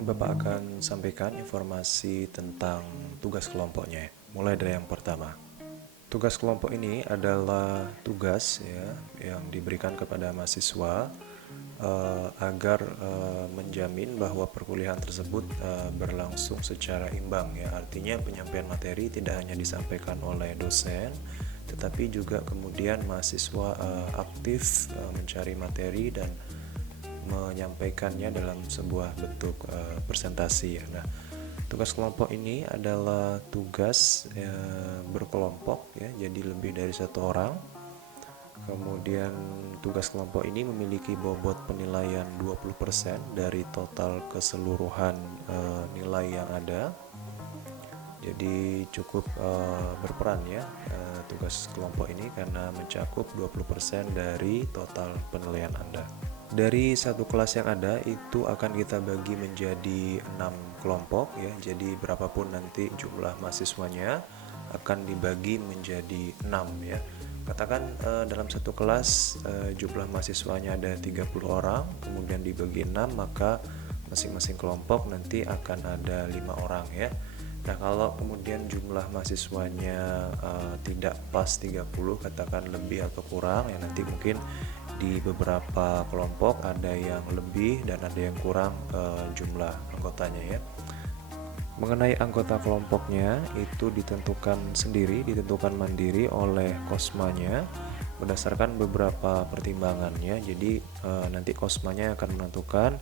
Ini Bapak akan sampaikan informasi tentang tugas kelompoknya. Mulai dari yang pertama. Tugas kelompok ini adalah tugas ya yang diberikan kepada mahasiswa agar menjamin bahwa perkuliahan tersebut berlangsung secara imbang ya. Artinya penyampaian materi tidak hanya disampaikan oleh dosen, tetapi juga kemudian mahasiswa aktif mencari materi dan menyampaikannya dalam sebuah bentuk presentasi ya. Nah, tugas kelompok ini adalah tugas berkelompok ya, jadi lebih dari satu orang. Kemudian tugas kelompok ini memiliki bobot penilaian 20% dari total keseluruhan nilai yang ada. Jadi cukup berperan ya tugas kelompok ini karena mencakup 20% dari total penilaian Anda. Dari satu kelas yang ada itu akan kita bagi menjadi 6 kelompok ya. Jadi berapapun nanti jumlah mahasiswanya akan dibagi menjadi 6 ya. Katakan dalam satu kelas jumlah mahasiswanya ada 30 orang, kemudian dibagi 6, maka masing-masing kelompok nanti akan ada 5 orang ya. Nah, kalau kemudian jumlah mahasiswanya tidak pas 30, katakan lebih atau kurang ya, nanti mungkin di beberapa kelompok ada yang lebih dan ada yang kurang jumlah anggotanya ya. Mengenai anggota kelompoknya itu ditentukan sendiri, ditentukan mandiri oleh kosmanya berdasarkan beberapa pertimbangannya. Jadi nanti kosmanya akan menentukan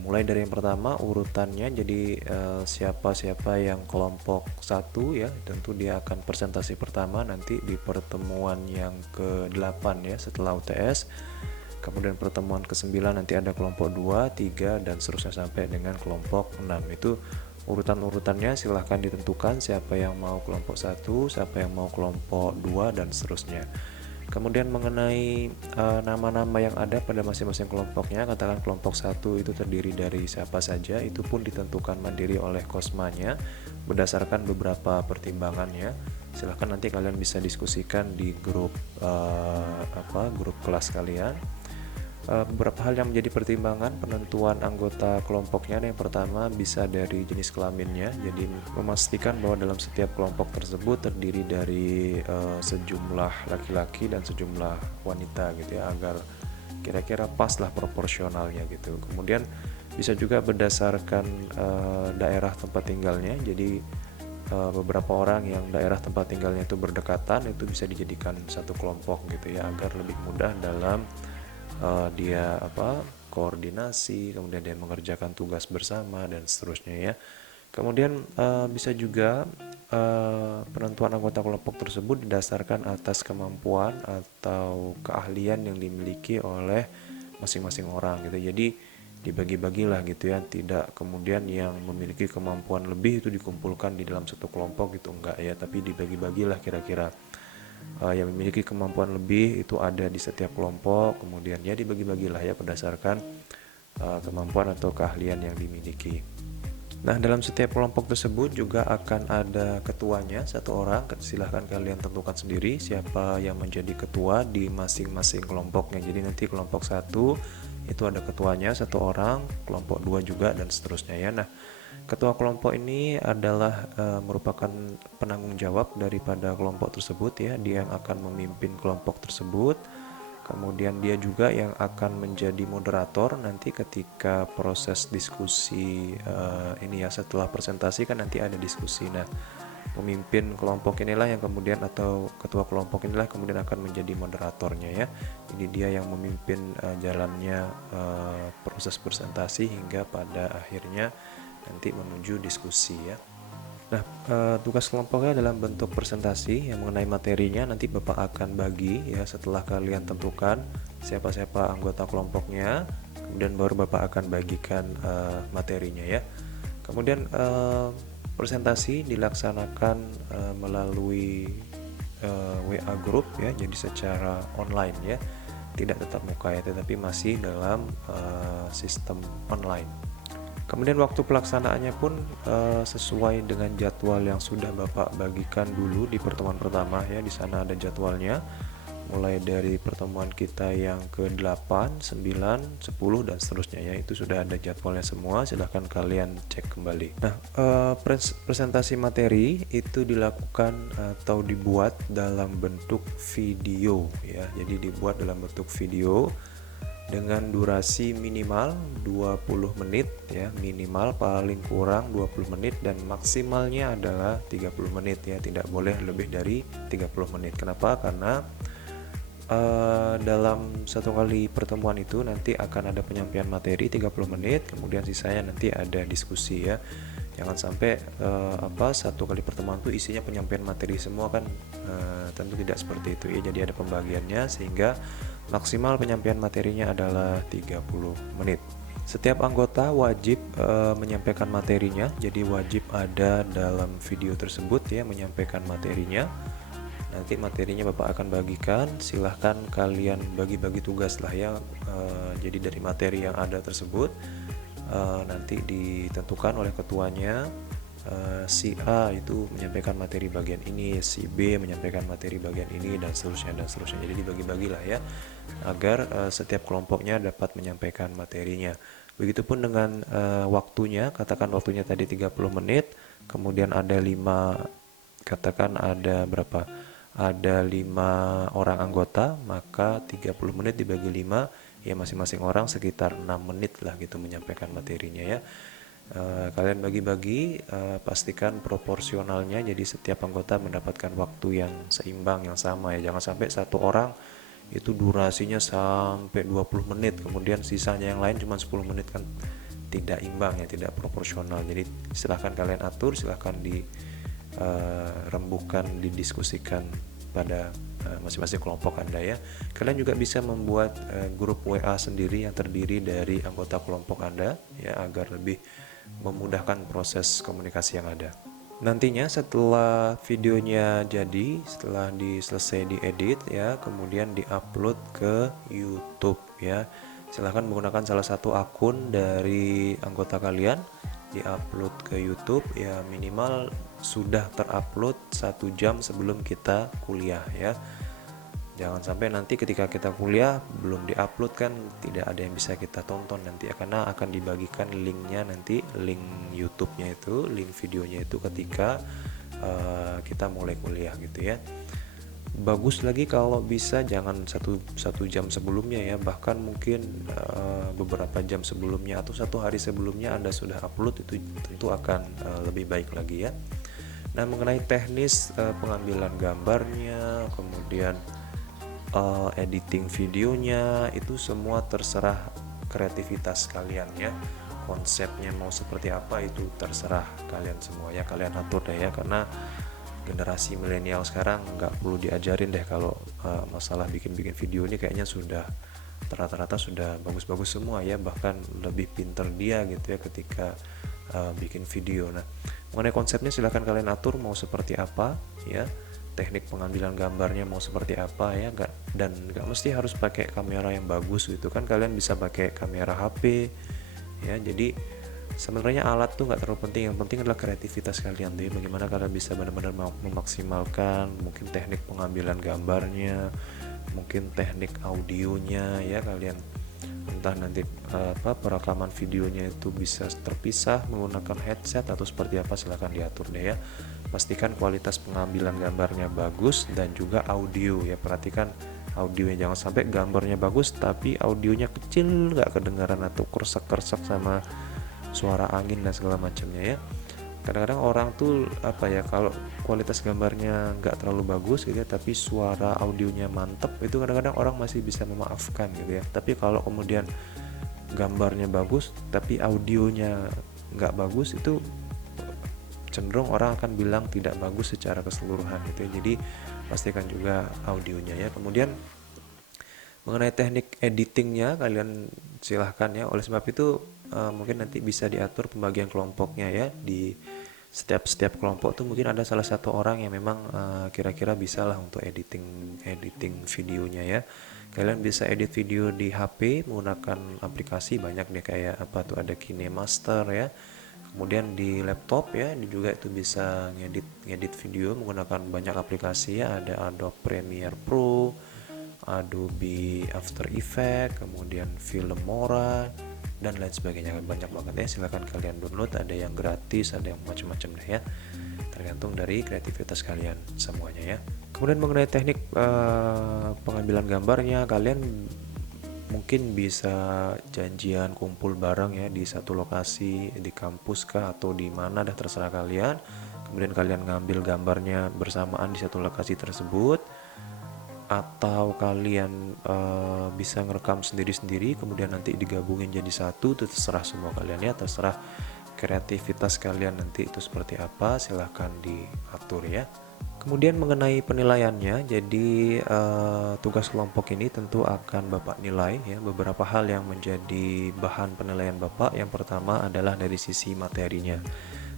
mulai dari yang pertama urutannya. Jadi siapa-siapa yang kelompok 1 ya, tentu dia akan presentasi pertama nanti di pertemuan yang ke-8 ya setelah UTS. Kemudian pertemuan ke-9 nanti ada kelompok 2, 3 dan seterusnya sampai dengan kelompok 6. Itu urutan-urutannya silahkan ditentukan, siapa yang mau kelompok 1, siapa yang mau kelompok 2 dan seterusnya. Kemudian mengenai nama-nama yang ada pada masing-masing kelompoknya, katakan kelompok 1 itu terdiri dari siapa saja, itu pun ditentukan mandiri oleh kosmanya berdasarkan beberapa pertimbangannya. Silahkan nanti kalian bisa diskusikan di grup grup kelas kalian. Beberapa hal yang menjadi pertimbangan penentuan anggota kelompoknya. Yang pertama bisa dari jenis kelaminnya, jadi memastikan bahwa dalam setiap kelompok tersebut terdiri dari sejumlah laki-laki dan sejumlah wanita gitu ya, agar kira-kira pas lah proporsionalnya gitu. Kemudian bisa juga berdasarkan daerah tempat tinggalnya, jadi beberapa orang yang daerah tempat tinggalnya itu berdekatan itu bisa dijadikan satu kelompok gitu ya, agar lebih mudah dalam dia koordinasi, kemudian dia mengerjakan tugas bersama dan seterusnya ya. Kemudian bisa juga penentuan anggota kelompok tersebut didasarkan atas kemampuan atau keahlian yang dimiliki oleh masing-masing orang gitu. Jadi dibagi-bagilah gitu ya, tidak kemudian yang memiliki kemampuan lebih itu dikumpulkan di dalam satu kelompok gitu, enggak ya, tapi dibagi-bagilah kira-kira yang memiliki kemampuan lebih itu ada di setiap kelompok, kemudian ya dibagi-bagilah ya berdasarkan kemampuan atau keahlian yang dimiliki. Nah, dalam setiap kelompok tersebut juga akan ada ketuanya satu orang. Silahkan kalian tentukan sendiri siapa yang menjadi ketua di masing-masing kelompoknya. Jadi nanti kelompok 1 itu ada ketuanya satu orang, kelompok 2 juga dan seterusnya ya. Nah, ketua kelompok ini adalah merupakan penanggung jawab daripada kelompok tersebut ya. Dia yang akan memimpin kelompok tersebut. Kemudian dia juga yang akan menjadi moderator nanti ketika proses diskusi ini ya, setelah presentasi kan nanti ada diskusi. Nah, pemimpin kelompok inilah yang kemudian atau ketua kelompok inilah kemudian akan menjadi moderatornya ya. Jadi dia yang memimpin jalannya proses presentasi hingga pada akhirnya nanti menuju diskusi ya. Nah, tugas kelompoknya dalam bentuk presentasi yang mengenai materinya nanti Bapak akan bagi ya setelah kalian tentukan siapa-siapa anggota kelompoknya, kemudian baru Bapak akan bagikan materinya ya. Kemudian presentasi dilaksanakan melalui WA group ya, jadi secara online ya, tidak tatap muka ya, tetapi masih dalam sistem online. Kemudian waktu pelaksanaannya pun sesuai dengan jadwal yang sudah Bapak bagikan dulu di pertemuan pertama ya. Di sana ada jadwalnya mulai dari pertemuan kita yang ke-8, 9, 10 dan seterusnya ya. Itu sudah ada jadwalnya semua, silahkan kalian cek kembali. Nah, presentasi materi itu dilakukan atau dibuat dalam bentuk video ya. Jadi dibuat dalam bentuk video dengan durasi minimal 20 menit ya, minimal paling kurang 20 menit dan maksimalnya adalah 30 menit ya, tidak boleh lebih dari 30 menit. Kenapa? Karena dalam satu kali pertemuan itu nanti akan ada penyampaian materi 30 menit, kemudian sisanya nanti ada diskusi ya. Jangan sampai satu kali pertemuan itu isinya penyampaian materi semua kan, tentu tidak seperti itu ya. Jadi ada pembagiannya sehingga maksimal penyampaian materinya adalah 30 menit. Setiap anggota wajib menyampaikan materinya, jadi wajib ada dalam video tersebut ya, menyampaikan materinya. Nanti materinya Bapak akan bagikan, silahkan kalian bagi-bagi tugas lah ya. Jadi dari materi yang ada tersebut nanti ditentukan oleh ketuanya. Si A itu menyampaikan materi bagian ini, si B menyampaikan materi bagian ini, dan seterusnya dan seterusnya. Jadi dibagi-bagilah ya, agar setiap kelompoknya dapat menyampaikan materinya. Begitupun dengan waktunya, katakan waktunya tadi 30 menit, kemudian ada 5, katakan ada berapa? Ada 5 orang anggota, maka 30 menit dibagi 5, ya masing-masing orang sekitar 6 menit lah gitu menyampaikan materinya ya. Kalian bagi-bagi, pastikan proporsionalnya, jadi setiap anggota mendapatkan waktu yang seimbang, yang sama ya. Jangan sampai satu orang itu durasinya sampai 20 menit, kemudian sisanya yang lain cuma 10 menit, kan tidak imbang ya, tidak proporsional. Jadi silahkan kalian atur, silahkan dirembukan, didiskusikan pada masing-masing kelompok Anda ya. Kalian juga bisa membuat grup WA sendiri yang terdiri dari anggota kelompok Anda ya, agar lebih memudahkan proses komunikasi yang ada. Nantinya setelah videonya jadi, setelah selesai diedit ya, kemudian diupload ke YouTube ya. Silahkan menggunakan salah satu akun dari anggota kalian, diupload ke YouTube ya, minimal sudah terupload 1 jam sebelum kita kuliah ya. Jangan sampai nanti ketika kita kuliah belum diupload, kan tidak ada yang bisa kita tonton nanti, karena akan dibagikan linknya nanti, link YouTube-nya itu, link videonya itu ketika kita mulai kuliah gitu ya. Bagus lagi kalau bisa jangan satu jam sebelumnya ya, bahkan mungkin beberapa jam sebelumnya atau 1 hari sebelumnya Anda sudah upload, itu tentu akan lebih baik lagi ya. Nah, mengenai teknis pengambilan gambarnya, kemudian editing videonya, itu semua terserah kreativitas kalian ya. Konsepnya mau seperti apa itu terserah kalian semua ya, kalian atur deh ya, karena generasi milenial sekarang nggak perlu diajarin deh kalau masalah bikin-bikin video ini, kayaknya sudah rata-rata sudah bagus-bagus semua ya, bahkan lebih pinter dia gitu ya ketika bikin video. Nah, mengenai konsepnya silahkan kalian atur mau seperti apa ya, teknik pengambilan gambarnya mau seperti apa ya, dan nggak mesti harus pakai kamera yang bagus gitu kan, kalian bisa pakai kamera HP ya. Jadi sebenarnya alat tuh nggak terlalu penting, yang penting adalah kreativitas kalian tuh ya, bagaimana kalian bisa benar-benar memaksimalkan mungkin teknik pengambilan gambarnya, mungkin teknik audionya ya. Kalian entah nanti perekaman videonya itu bisa terpisah menggunakan headset atau seperti apa, silahkan diatur deh ya. Pastikan kualitas pengambilan gambarnya bagus dan juga audio ya, perhatikan audionya, jangan sampai gambarnya bagus tapi audionya kecil, nggak kedengaran atau kersek-kersek sama suara angin dan segala macamnya ya. Kadang-kadang orang tuh kalau kualitas gambarnya nggak terlalu bagus gitu ya, tapi suara audionya mantep, itu kadang-kadang orang masih bisa memaafkan gitu ya. Tapi kalau kemudian gambarnya bagus tapi audionya nggak bagus, itu cenderung orang akan bilang tidak bagus secara keseluruhan gitu ya. Jadi pastikan juga audionya ya. Kemudian mengenai teknik editingnya kalian silahkan ya. Oleh sebab itu mungkin nanti bisa diatur pembagian kelompoknya ya. Di setiap kelompok tuh mungkin ada salah satu orang yang memang kira-kira bisa lah untuk editing videonya ya. Kalian bisa edit video di HP menggunakan aplikasi banyak deh, kayak ada KineMaster ya. Kemudian di laptop ya, ini juga itu bisa ngedit video menggunakan banyak aplikasi ya, ada Adobe Premiere Pro, Adobe After Effects, kemudian Filmora dan lain sebagainya. Banyak banget ya, silahkan kalian download, ada yang gratis, ada yang macam-macam deh ya, tergantung dari kreativitas kalian semuanya ya. Kemudian mengenai teknik pengambilan gambarnya, kalian mungkin bisa janjian kumpul bareng ya di satu lokasi, di kampus kah atau di mana, dah terserah kalian. Kemudian kalian ngambil gambarnya bersamaan di satu lokasi tersebut, atau kalian bisa ngerekam sendiri-sendiri kemudian nanti digabungin jadi satu. Itu terserah semua kalian ya, terserah kreativitas kalian nanti itu seperti apa, silahkan diatur ya. Kemudian mengenai penilaiannya, jadi tugas kelompok ini tentu akan Bapak nilai ya, beberapa hal yang menjadi bahan penilaian Bapak. Yang pertama adalah dari sisi materinya.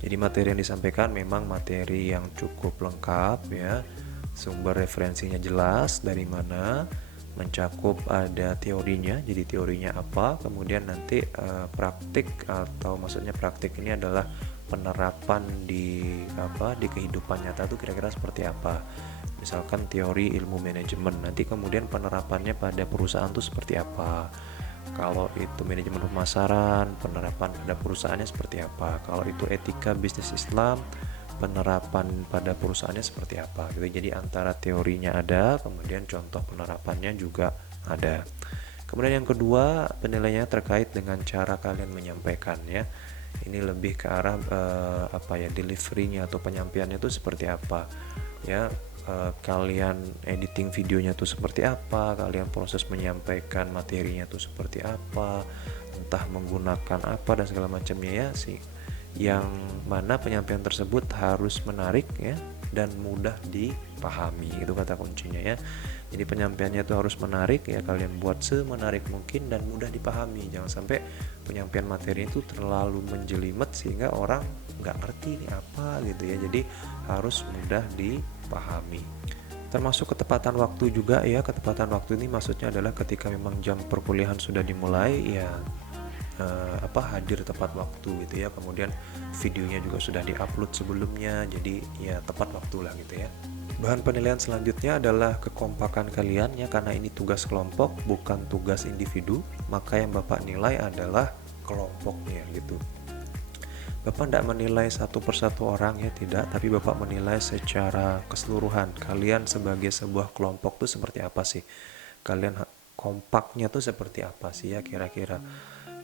Jadi materi yang disampaikan memang materi yang cukup lengkap ya, sumber referensinya jelas dari mana, mencakup ada teorinya, jadi teorinya apa, kemudian nanti praktik, atau maksudnya praktik ini adalah penerapan di kehidupan nyata tuh kira-kira seperti apa. Misalkan teori ilmu manajemen, nanti kemudian penerapannya pada perusahaan tuh seperti apa. Kalau itu manajemen pemasaran, penerapan pada perusahaannya seperti apa. Kalau itu etika bisnis Islam, penerapan pada perusahaannya seperti apa gitu. Jadi antara teorinya ada, kemudian contoh penerapannya juga ada. Kemudian yang kedua, penilaiannya terkait dengan cara kalian menyampaikan ya. Ini lebih ke arah delivery-nya atau penyampaiannya itu seperti apa ya. Kalian editing videonya tuh seperti apa, kalian proses menyampaikan materinya tuh seperti apa, entah menggunakan apa dan segala macamnya ya sih, yang mana penyampaian tersebut harus menarik ya dan mudah dipahami, itu kata kuncinya ya. Jadi penyampaiannya itu harus menarik ya, kalian buat semenarik mungkin dan mudah dipahami. Jangan sampai penyampaian materi itu terlalu menjelimet sehingga orang nggak ngerti ini apa gitu ya. Jadi harus mudah dipahami. Termasuk ketepatan waktu juga ya. Ketepatan waktu ini maksudnya adalah ketika memang jam perkuliahan sudah dimulai ya, hadir tepat waktu gitu ya. Kemudian videonya juga sudah diupload sebelumnya, jadi ya tepat waktu lah gitu ya. Bahan penilaian selanjutnya adalah kekompakan kalian ya, karena ini tugas kelompok bukan tugas individu, maka yang Bapak nilai adalah kelompoknya gitu. Bapak tidak menilai satu persatu orang ya, tidak, tapi Bapak menilai secara keseluruhan. Kalian sebagai sebuah kelompok tuh seperti apa sih? Kalian kompaknya tuh seperti apa sih ya kira-kira?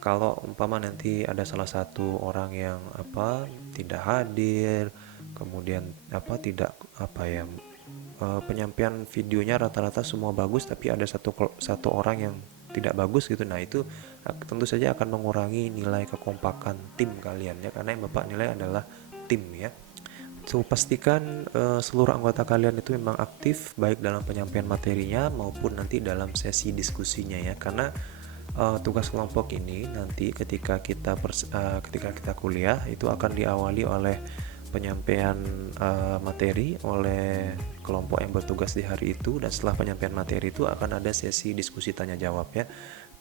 Kalau umpama nanti ada salah satu orang yang tidak hadir, kemudian penyampaian videonya rata-rata semua bagus, tapi ada satu orang yang tidak bagus gitu, nah itu tentu saja akan mengurangi nilai kekompakan tim kalian ya, karena yang Bapak nilai adalah tim ya. So, pastikan seluruh anggota kalian itu memang aktif baik dalam penyampaian materinya maupun nanti dalam sesi diskusinya ya, karena tugas kelompok ini nanti ketika kita kuliah itu akan diawali oleh penyampaian materi oleh kelompok yang bertugas di hari itu, dan setelah penyampaian materi itu akan ada sesi diskusi tanya jawab ya,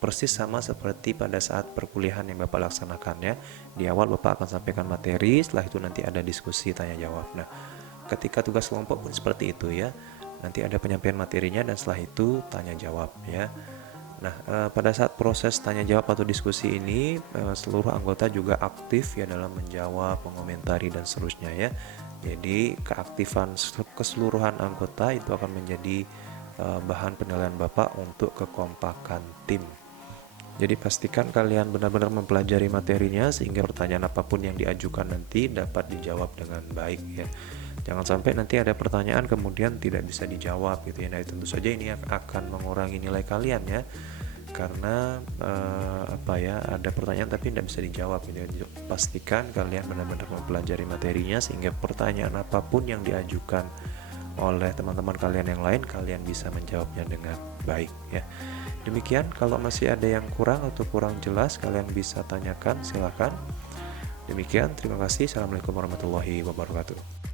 persis sama seperti pada saat perkuliahan yang Bapak laksanakan ya. Di awal Bapak akan sampaikan materi, setelah itu nanti ada diskusi tanya jawab. Nah, ketika tugas kelompok pun seperti itu ya, nanti ada penyampaian materinya dan setelah itu tanya jawab ya. Nah, pada saat proses tanya jawab atau diskusi ini, seluruh anggota juga aktif ya dalam menjawab, mengomentari dan seterusnya ya. Jadi keaktifan keseluruhan anggota itu akan menjadi bahan penilaian Bapak untuk kekompakan tim. Jadi pastikan kalian benar-benar mempelajari materinya sehingga pertanyaan apapun yang diajukan nanti dapat dijawab dengan baik ya. Jangan sampai nanti ada pertanyaan kemudian tidak bisa dijawab gitu ya. Nah, tentu saja ini akan mengurangi nilai kalian ya. Karena ada pertanyaan tapi tidak bisa dijawab gitu ya. Pastikan kalian benar-benar mempelajari materinya sehingga pertanyaan apapun yang diajukan oleh teman-teman kalian yang lain, kalian bisa menjawabnya dengan baik ya. Demikian, kalau masih ada yang kurang atau kurang jelas kalian bisa tanyakan, silakan. Demikian, terima kasih. Assalamualaikum warahmatullahi wabarakatuh.